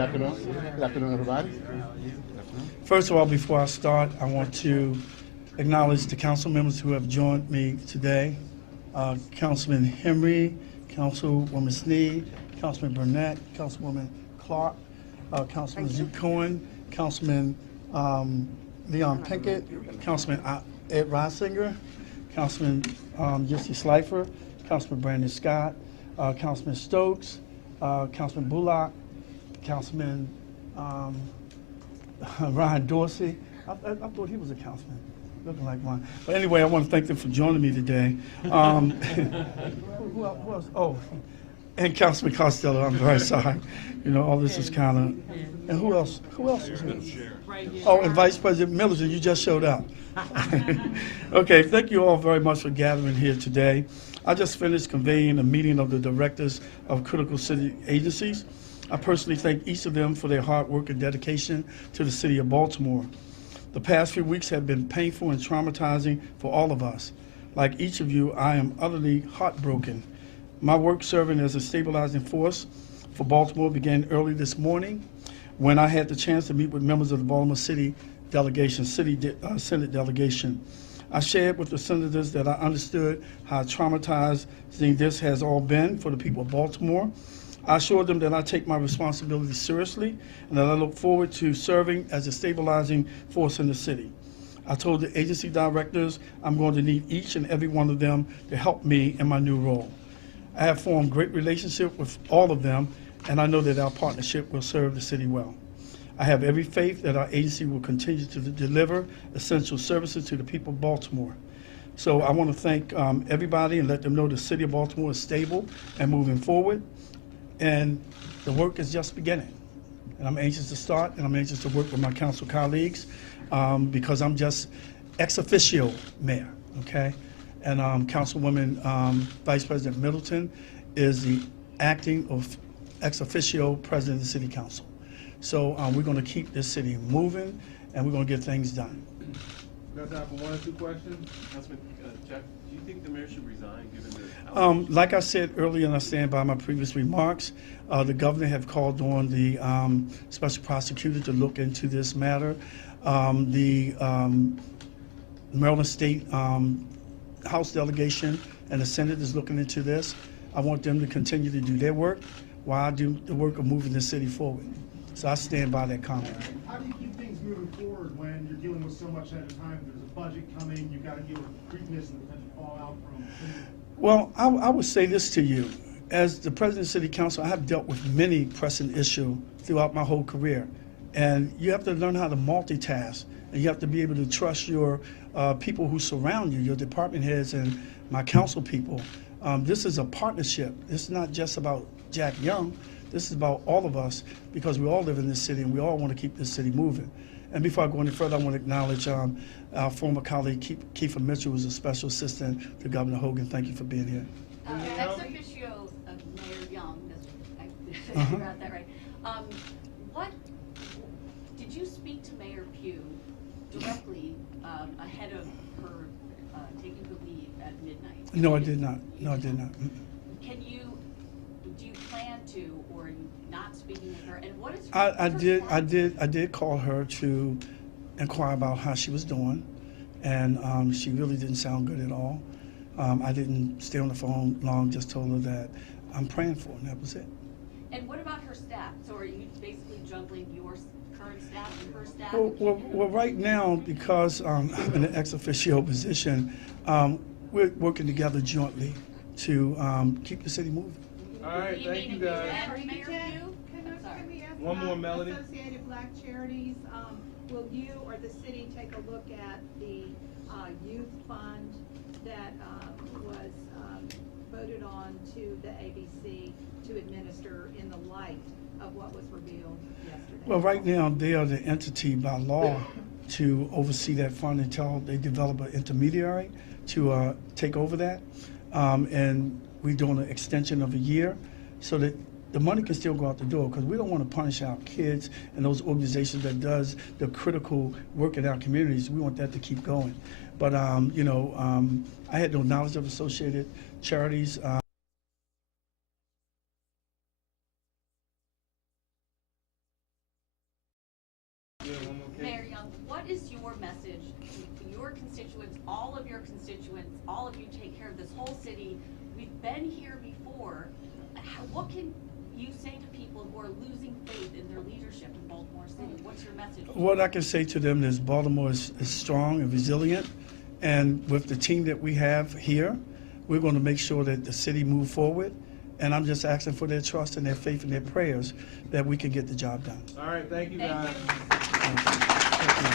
afternoon. Good afternoon, everybody. First of all, before I start, I want to acknowledge the council members who have joined me today. Councilman Henry, Councilwoman Sneed, Councilman Burnett, Councilwoman Clark, Councilman Zeke Cohen, Councilman Leon Pinkett, Councilman Ed Reisinger, Councilman Jesse Slifer, Councilman Brandon Scott, Councilman Stokes, Councilman Bullock, Councilman Ryan Dorsey. I thought he was a councilman, looking like one. But anyway, I want to thank them for joining me today. Who else? Oh, and Councilman Costello. I'm very sorry. You know, all this is kind of. And who else? Who else is here? Oh, and Vice President Middleton, you just showed up. Okay, thank you all very much for gathering here today. I just finished convening a meeting of the directors of critical city agencies. I personally thank each of them for their hard work and dedication to the city of Baltimore. The past few weeks have been painful and traumatizing for all of us. Like each of you, I am utterly heartbroken. My work serving as a stabilizing force for Baltimore began early this morning when I had the chance to meet with members of the Baltimore City delegation, Senate delegation. I shared with the senators that I understood how traumatizing this has all been for the people of Baltimore. I assured them that I take my responsibility seriously and that I look forward to serving as a stabilizing force in the city. I told the agency directors I'm going to need each and every one of them to help me in my new role. I have formed great relationship with all of them, and I know that our partnership will serve the city well. I have every faith that our agency will continue to deliver essential services to the people of Baltimore. So I want to thank everybody and let them know the city of Baltimore is stable and moving forward. And the work is just beginning. And I'm anxious to start, and I'm anxious to work with my council colleagues because I'm just ex officio mayor, okay? And Councilwoman Vice President Middleton is the acting ex officio president of the city council. So we're going to keep this city moving, and we're going to get things done. We got time for one or two questions. Councilman Jack, do you think the mayor should resign given the like I said earlier, and I stand by my previous remarks, the governor have called on the special prosecutor to look into this matter. The Maryland State House delegation and the Senate is looking into this. I want them to continue to do their work while I do the work of moving the city forward. So I stand by that comment. How do you keep things moving forward when you're dealing with so much at a time? There's a budget coming, you've got to deal with weakness and potential fallout from. Well, I would say this to you. As the president of the city council, I have dealt with many pressing issues throughout my whole career. And you have to learn how to multitask, and you have to be able to trust your people who surround you, your department heads and my council people. This is a partnership. This is not just about Jack Young. This is about all of us because we all live in this city and we all want to keep this city moving. And before I go any further, I want to acknowledge our former colleague, Kiefer Mitchell, who's a special assistant to Governor Hogan. Thank you for being here. Ex officio of Mayor Young, I figured out that right. What, did you speak to Mayor Pugh directly ahead of her taking the leave at midnight? No, I did not. No, I did not. Do you plan to, or are you not speaking with her? And what is I did call her to inquire about how she was doing, and she really didn't sound good at all. I didn't stay on the phone long, just told her that I'm praying for her, and that was it. And what about her staff? So are you basically juggling your current staff and her staff? Well, right now, because I'm in an ex officio position, we're working together jointly to keep the city moving. All right, thank you guys. Mayor Pugh? Can we ask One more, Melody. Associated Black Charities, will you or the city take a look at the youth fund that was voted on to the ABC to administer in the light of what was revealed yesterday? Well, right now, they are the entity by law to oversee that fund until they develop an intermediary to take over that. And we're doing an extension of a year so that the money can still go out the door, because we don't want to punish our kids and those organizations that does the critical work in our communities. We want that to keep going. But, I had no knowledge of Associated Charities. Mayor Young, what is your message to your constituents, all of your constituents, all of you take care of this whole city? We've been here before. What can you say to people who are losing faith in their leadership in Baltimore City? What's your message? What I can say to them is Baltimore is strong and resilient, and with the team that we have here, we're going to make sure that the city move forward. And I'm just asking for their trust and their faith and their prayers that we can get the job done. All right, thank you Thank guys. you. Thank you.